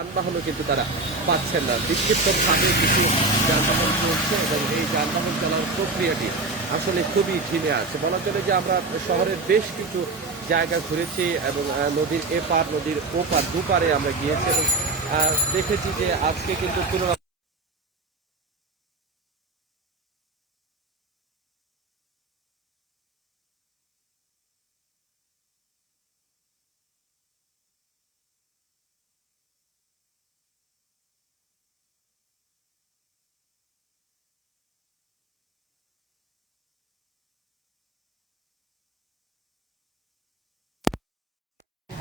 যানবাহনও কিন্তু তারা পাচ্ছেন না। বিক্ষিপ্তভাবে কিছু যানবাহন চলছে এবং এই যানবাহন চলার প্রক্রিয়াটি আসলে খুবই ঝিমে আছে। বলা চলে যে আমরা শহরের বেশ কিছু জায়গা ঘুরেছি এবং নদীর এপার নদীর ওপার দুপারে আমরা গিয়েছি এবং দেখেছি যে আজকে কিন্তু তুলনা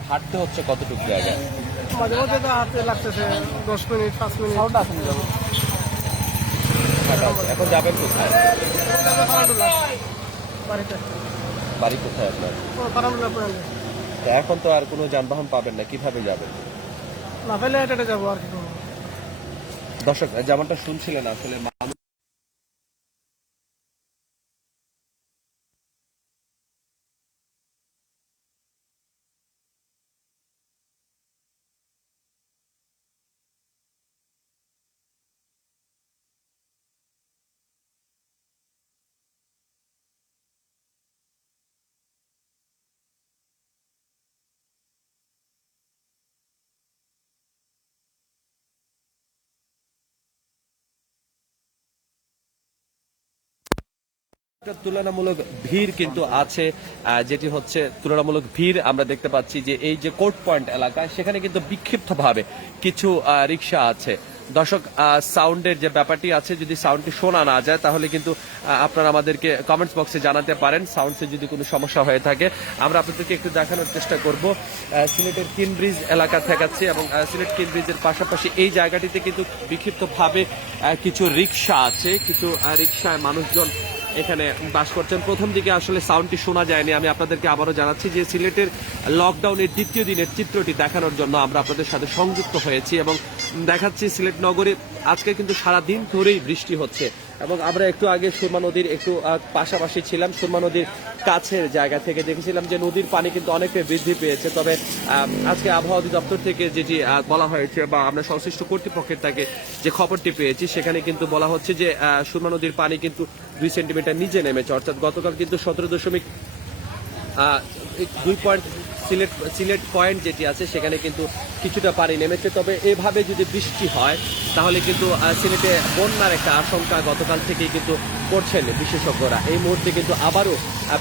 হাঁটতে হচ্ছে কতটুকু জায়গায়? মাঝে মধ্যে তো হাতে লাগতেছে 10 মিনিট 5 মিনিট। হাঁটা হচ্ছে। এখন যাবেন কোথায়? বাড়িতে বাড়ি কোথায় আপনার? ফারামুল্লাহ পুরালে তো এখন তো আর কোনো যানবাহন পাবেন না, কিভাবে যাবেন? না পেলে হেঁটে যাবো আর কি করবো। দর্শক যেমনটা শুনছিলেন আসলে তুলনামূলক ভিড় কিন্তু আছে, যেটি হচ্ছে তুলনামূলক ভিড় আমরা দেখতে পাচ্ছি যে এই যে কোর্ট পয়েন্ট এলাকা সেখানে কিন্তু বিক্ষিপ্তভাবে কিছু রিক্সা আছে। দর্শক সাউন্ডের যে ব্যাপারটি আছে, যদি সাউন্ডটি শোনা না যায় তাহলে কিন্তু আপনারা আমাদেরকে কমেন্টস বক্সে জানাতে পারেন সাউন্ডসে যদি কোনো সমস্যা হয়ে থাকে। আমরা আপনাদেরকে একটু দেখানোর চেষ্টা করব। সিলেটের কিন ব্রিজ এলাকা দেখাচ্ছি এবং সিলেট কিন ব্রিজের পাশাপাশি এই জায়গাটিতে কিন্তু বিক্ষিপ্তভাবে কিছু রিক্সা আছে, কিছু রিক্সায় মানুষজন এখানে বাস করছেন। প্রথম দিকে আসলে সাউন্ডটি শোনা যায়নি। আমি আপনাদেরকে আবারও জানাচ্ছি যে সিলেটের লকডাউনের দ্বিতীয় দিনের চিত্রটি দেখানোর জন্য আমরা আপনাদের সাথে সংযুক্ত হয়েছি এবং দেখাচ্ছি সিলেট নগরে আজকে কিন্তু সারাদিন ধরেই বৃষ্টি হচ্ছে এবং আমরা একটু আগে সুরমা নদীর একটু পাশাপাশি ছিলাম। সুরমা নদীর কাছের জায়গা থেকে দেখেছিলাম যে নদীর পানি কিন্তু অনেকটাই বৃদ্ধি পেয়েছে। তবে আজকে আবহাওয়া অধিদপ্তর থেকে যেটি বলা হয়েছে বা আমরা সংশ্লিষ্ট কর্তৃপক্ষের থেকে যে খবরটি পেয়েছি সেখানে কিন্তু বলা হচ্ছে যে সুরমা নদীর পানি কিন্তু 2 সেন্টিমিটার নিচে নেমেছে। অর্থাৎ গতকাল কিন্তু 17.2 পয়েন্ট সিলেট পয়েন্ট যেটি আছে সেখানে কিন্তু কিছুটা পানি নেমেছে। তবে এভাবে যদি বৃষ্টি হয় তাহলে কিন্তু সিলেটে বন্যার একটা আশঙ্কা গতকাল থেকেই কিন্তু করছেন বিশেষজ্ঞরা। এই মুহূর্তে কিন্তু আবারও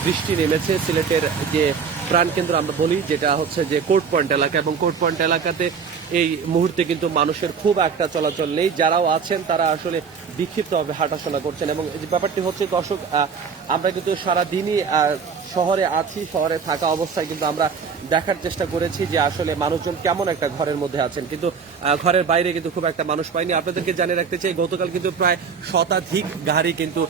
বৃষ্টি নেমেছে সিলেটের যে প্রাণকেন্দ্র আমরা বলি, যেটা হচ্ছে যে কোর্ট পয়েন্ট এলাকা, এবং কোর্ট পয়েন্ট এলাকাতে এই মুহূর্তে কিন্তু মানুষের খুব একটা চলাচল নেই। যারাও আছেন তারা আসলে বিক্ষিপ্তভাবে হাঁটাচলা করছেন এবং যে ব্যাপারটি হচ্ছে দর্শক, আমরা কিন্তু সারাদিনই শহরে আছি, শহরে থাকা অবস্থায় কিন্তু আমরা দেখার চেষ্টা করেছি যে আসলে মানুষজন কেমন একটা ঘরের মধ্যে আছেন, কিন্তু ঘরের বাইরে কিন্তু খুব একটা মানুষ পাইনি। আপনাদেরকে জানিয়ে রাখতে চাই গতকাল কিন্তু প্রায় শতাধিক গাড়ি কিন্তু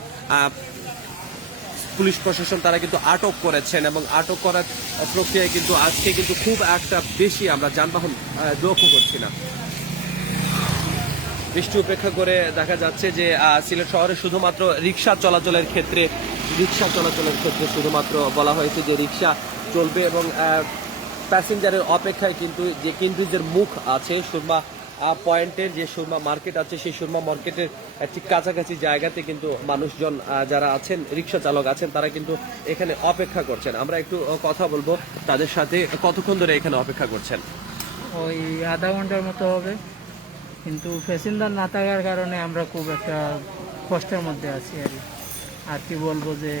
পুলিশ প্রশাসন তারা কিন্তু আটক করেছেন এবং আটক করার প্রক্রিয়ায় কিন্তু আজকে কিন্তু খুব একটা বেশি আমরা যানবাহন লক্ষ্য করছি না। বৃষ্টি উপেক্ষা করে দেখা যাচ্ছে যে সিলেট শহরে শুধুমাত্র রিক্সা চলাচলের ক্ষেত্রে শুধুমাত্র বলা হয়েছে যে রিক্সা চলবে এবং প্যাসেঞ্জারের অপেক্ষায় কিন্তু যে কিন ব্রিজের মুখ আছে, সুরমা পয়েন্টের যে সুরমা মার্কেট আছে, সেই সুরমা মার্কেটের ঠিক কাছাকাছি জায়গাতে কিন্তু মানুষজন যারা আছেন, রিক্সা চালক আছেন, তারা কিন্তু এখানে অপেক্ষা করছেন। আমরা একটু কথা বলবো তাদের সাথে। কতক্ষণ ধরে এখানে অপেক্ষা করছেন? ওই আধা ঘন্টার মতো হবে, কিন্তু প্যাসেঞ্জার না থাকার কারণে আমরা খুব একটা কষ্টের মধ্যে আছি। আর কি বলবো যে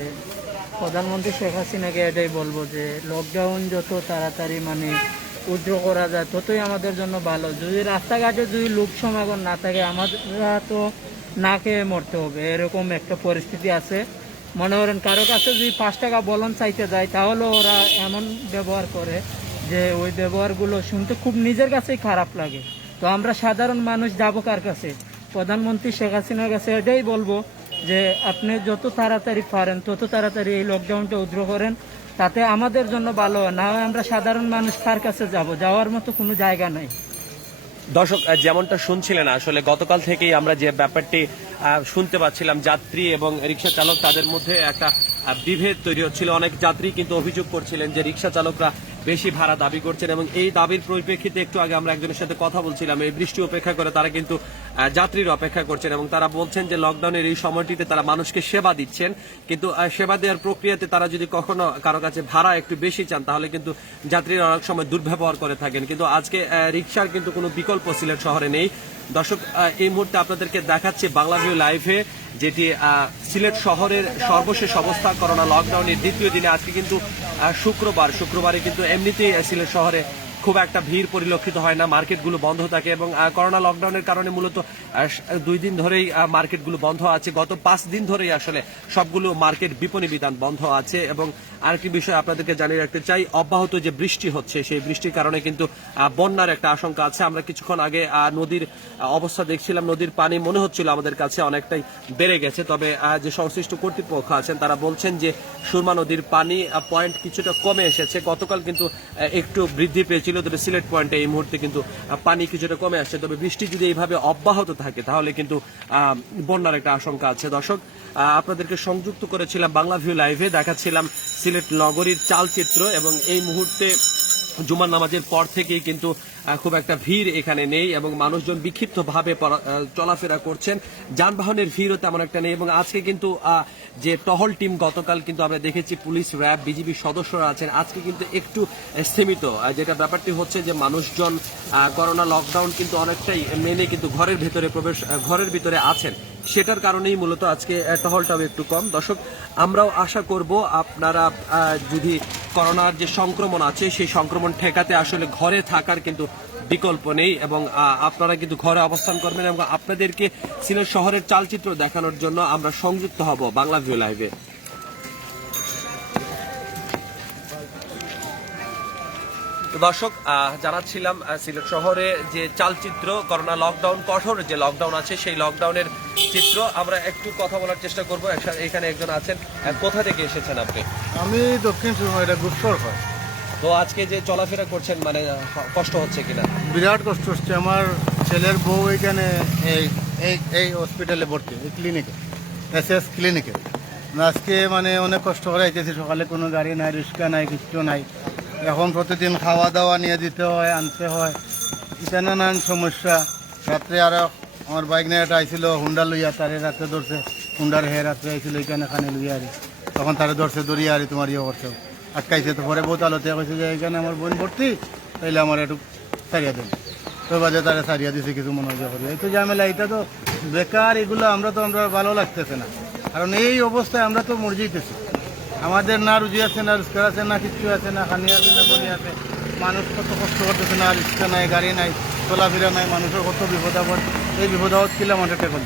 প্রধানমন্ত্রী শেখ হাসিনাকে এটাই বলবো যে লকডাউন যত তাড়াতাড়ি উদ্র করা যায় ততই আমাদের জন্য ভালো। যদি রাস্তাঘাটে যদি লোক সমাগম না থাকে আমরা তো না খেয়ে মরতে হবে, এরকম একটা পরিস্থিতি আছে। মনে করেন কারো কাছে যদি 5 টাকা বলন চাইতে যায় তাহলে ওরা এমন ব্যবহার করে যে ওই ব্যবহারগুলো শুনতে খুব নিজের কাছেই খারাপ লাগে। তো আমরা সাধারণ মানুষ যাবো কার কাছে? প্রধানমন্ত্রী শেখ হাসিনার কাছে এটাই বলবো যে আপনি যত তাড়াতাড়ি পারেন তত তাড়াতাড়ি এই লকডাউনটা উদ্র করেন, তাতে আমাদের জন্য ভালো হয়। না হয় আমরা সাধারণ মানুষ কার কাছে যাব? যাওয়ার মতো কোনো জায়গা নাই। দর্শক যেমনটা শুনছিলেন আসলে গতকাল থেকেই আমরা যে ব্যাপারটি শুনতে পাচ্ছিলাম, যাত্রী এবং রিক্সা চালক তাদের মধ্যে একটা বিভেদ তৈরি হচ্ছিল। অনেক যাত্রী কিন্তু অভিযোগ করছিলেন যে রিক্সা চালকরা বেশি ভাড়া দাবি করছেন এবং এই দাবির পরিপ্রেক্ষিতে একটু আগে আমরা একজনের সাথে কথা বলছিলাম, এই বৃষ্টি উপেক্ষা করে তারা কিন্তু যাত্রীর অপেক্ষা করছেন এবং তারা বলছেন যে লকডাউনের এই সময়টিতে তারা মানুষকে সেবা দিচ্ছেন, কিন্তু সেবা দেওয়ার প্রক্রিয়াতে তারা যদি কখনো কারো কাছে ভাড়া একটু বেশি চান তাহলে কিন্তু যাত্রীরা অনেক সময় দুর্ব্যবহার করে থাকেন। কিন্তু আজকে রিকশার কিন্তু কোনো বিকল্প সিলেট শহরে নেই। দর্শক, এই মুহূর্তে আপনাদেরকে দেখাচ্ছি বাংলাভিউ লাইভে, যেটি সিলেট শহরের সর্বশেষ অবস্থা করোনা লকডাউনের দ্বিতীয় দিনে। আজকে কিন্তু শুক্রবারে কিন্তু এমনিতেই সিলেট শহরে খুব একটা ভিড় পরিলক্ষিত হয় না, মার্কেটগুলো বন্ধ থাকে এবং করোনা লকডাউনের কারণে মূলত 2 দিন ধরেই মার্কেটগুলো বন্ধ আছে। গত 5 দিন ধরেই আসলে সবগুলো মার্কেট বিপণী বিতান বন্ধ আছে। এবং আরেকটি বিষয় আপনাদেরকে জানিয়ে রাখতে চাই, অব্যাহত যে বৃষ্টি হচ্ছে সেই বৃষ্টির কারণে কিন্তু বন্যার একটা আশঙ্কা আছে। আমরা কিছুক্ষণ আগে নদীর অবস্থা দেখছিলাম, নদীর পানি মনে হচ্ছিল আমাদের কাছে অনেকটাই বেড়ে গেছে। তবে যে সংশ্লিষ্ট কর্তৃপক্ষ আছেন তারা বলছেন যে সুরমা নদীর পানি পয়েন্ট কিছুটা কমে এসেছে। গতকাল কিন্তু একটু বৃদ্ধি পেয়েছিল, তবে সিলেট পয়েন্টে এই মুহূর্তে কিন্তু পানি কিছুটা কমে আসছে। তবে বৃষ্টি যদি এইভাবে অব্যাহত থাকে তাহলে কিন্তু বন্যার একটা আশঙ্কা আছে। দর্শক, আপনাদেরকে সংযুক্ত করেছিলাম বাংলাভিউ লাইভে, দেখাচ্ছিলাম সিলেট নগরীর চালচিত্র এবং এই মুহূর্তে জুমার নামাজের পর থেকেই কিন্তু খুব একটা ভিড় এখানে নেই এবং মানুষজন বিক্ষিপ্তভাবে চলাফেরা করছেন। যানবাহনের ভিড়ও তেমন একটা নেই এবং আজকে কিন্তু যে টহল টিম গতকাল কিন্তু আমরা দেখেছি পুলিশ, র্যাব, বিজিবি সদস্যরা আছেন, আজকে কিন্তু একটু সীমিত। যেটা ব্যাপারটি হচ্ছে যে মানুষজন করোনা লকডাউন কিন্তু অনেকটাই মেনে কিন্তু ঘরের ভিতরে আছেন, সেটার কারণেই মূলত আজকে টহলটাও একটু কম। দর্শক, আমরাও আশা করব আপনারা যদি করোনার যে সংক্রমণ আছে সেই সংক্রমণ ঠেকাতে আসলে ঘরে থাকার কিন্তু বিকল্প নেই এবং আপনারা কিন্তু ঘরে অবস্থান করবেন এবং আপনাদেরকে সিলেট শহরের চালচিত্র দেখানোর জন্য আমরা সংযুক্ত হব বাংলাভিউ লাইভে। দর্শক, জানাচ্ছিলাম সিলেট শহরে যে চালচিত্র, করোনা লকডাউন, কঠোর যে লকডাউন আছে সেই লকডাউনের চিত্র আমরা একটু কথা বলার চেষ্টা করব। এখানে একজন আছেন, কোথা থেকে এসেছেন আপনি? আমি দক্ষিণ সুরমা, এটা গুপসর হয়। তো আজকে যে চলাফেরা করছেন মানে কষ্ট হচ্ছে কিনা? বিরাট কষ্ট হচ্ছে। আমার ছেলের বউ এখানে এই হসপিটালে ভর্তি, এই ক্লিনিকে, SS ক্লিনিকে। আজকে মানে অনেক কষ্ট করে আইতেছি, সকালে কোনো গাড়ি নাই, রিক্সা নাই, কিচ্ছু নাই। এখন প্রতিদিন খাওয়া দাওয়া নিয়ে দিতে হয়, আনতে হয়, এটা নানান সমস্যা। রাত্রে আরো আমার বাইক নিয়ে একটা আইছিল হুন্ডা লইয়া, তারে রাত্রে ধরছে, হুন্ডার হে রাত্রে আইছিল এখানে লইয়া আরে, তখন তারে ধরছে দরিয়া আরে তোমার ইয়ে করছে, আটকাইছে। তো পরে বহুত আলোতে কইছে যে এখানে আমার বোন ভর্তি, তাইলে আমার একটু সারিয়া দেন। তো বাজে তারা সারিয়া দিছে কিছু মনোযোগ করি। এই তো ঝামেলা, এটা তো বেকার, এগুলো আমরা ভালো লাগতেছে না। কারণ এই অবস্থায় আমরা তো মরে যেতেছি, আমাদের না রুজি আছে, না রোজগার আছে, না কিচ্ছু আছে, না খানি আছে, না বনি আছে। মানুষ কত কষ্ট করতেছে, না রিক্সা নাই, গাড়ি নাই, চলাফেরা নাই, মানুষের কত বিপদ আপদ। এই বিপদ আপদ কিলা মানুষের টেকল।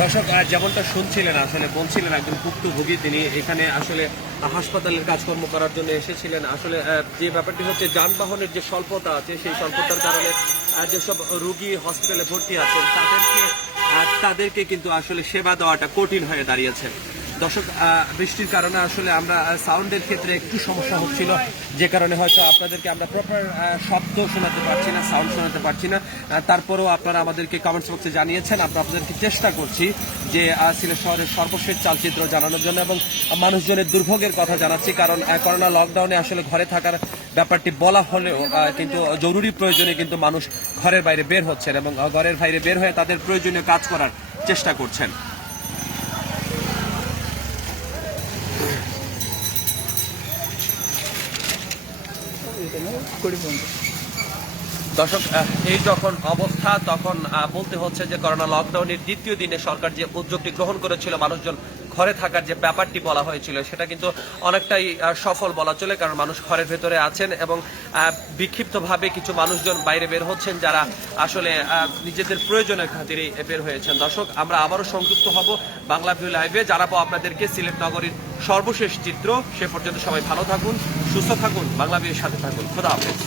দর্শক, যেমনটা শুনছিলেন, আসলে বলছিলেন একজন ভুক্তভোগী, তিনি এখানে আসলে হাসপাতালের কাজকর্ম করার জন্য এসেছিলেন। আসলে যে ব্যাপারটি হচ্ছে যানবাহনের যে স্বল্পতা আছে সেই স্বল্পতার কারণে যেসব রোগী হসপিটালে ভর্তি আছেন তাদেরকে কিন্তু আসলে সেবা দেওয়াটা কঠিন হয়ে দাঁড়িয়েছে। দর্শক, বৃষ্টির কারণে আসলে আমরা সাউন্ডের ক্ষেত্রে একটু সমস্যা হচ্ছিল, যে কারণে হয়তো আপনাদেরকে আমরা প্রপার শব্দ শোনাতে পারছি না, সাউন্ড শোনাতে পারছি না। তারপরেও আপনারা আমাদেরকে কমেন্টস বক্সে জানিয়েছেন, আমরা আপনাদেরকে চেষ্টা করছি যে সিলেট শহরের সর্বশেষ চালচিত্র জানানোর জন্য এবং মানুষজনের দুর্ভোগের কথা জানাচ্ছি। কারণ করোনা লকডাউনে আসলে ঘরে থাকার ব্যাপারটি বলা হলেও কিন্তু জরুরি প্রয়োজনে কিন্তু মানুষ ঘরের বাইরে বের হচ্ছেন এবং ঘরের বাইরে বের হয়ে তাদের প্রয়োজনীয় কাজ করার চেষ্টা করছেন। দর্শক, এই যখন অবস্থা তখন বলতে হচ্ছে যে করোনা লকডাউনের দ্বিতীয় দিনে সরকার যে উদ্যোগটি গ্রহণ করেছিল, মানুষজন ঘরে থাকার যে ব্যাপারটি বলা হয়েছিল সেটা কিন্তু অনেকটাই সফল বলা চলে। কারণ মানুষ ঘরের ভেতরে আছেন এবং বিক্ষিপ্তভাবে কিছু মানুষজন বাইরে বের হচ্ছেন, যারা আসলে নিজেদের প্রয়োজনের খাতিরে বের হয়েছেন। দর্শক, আমরা আবারও সংযুক্ত হব বাংলাভিউ লাইভে, জানাবো আপনাদেরকে সিলেট নগরীর সর্বশেষ চিত্র। সে পর্যন্ত সবাই ভালো থাকুন, সুস্থ থাকুন, বাংলাভিউর সাথে থাকুন। খোদা হাফেজ।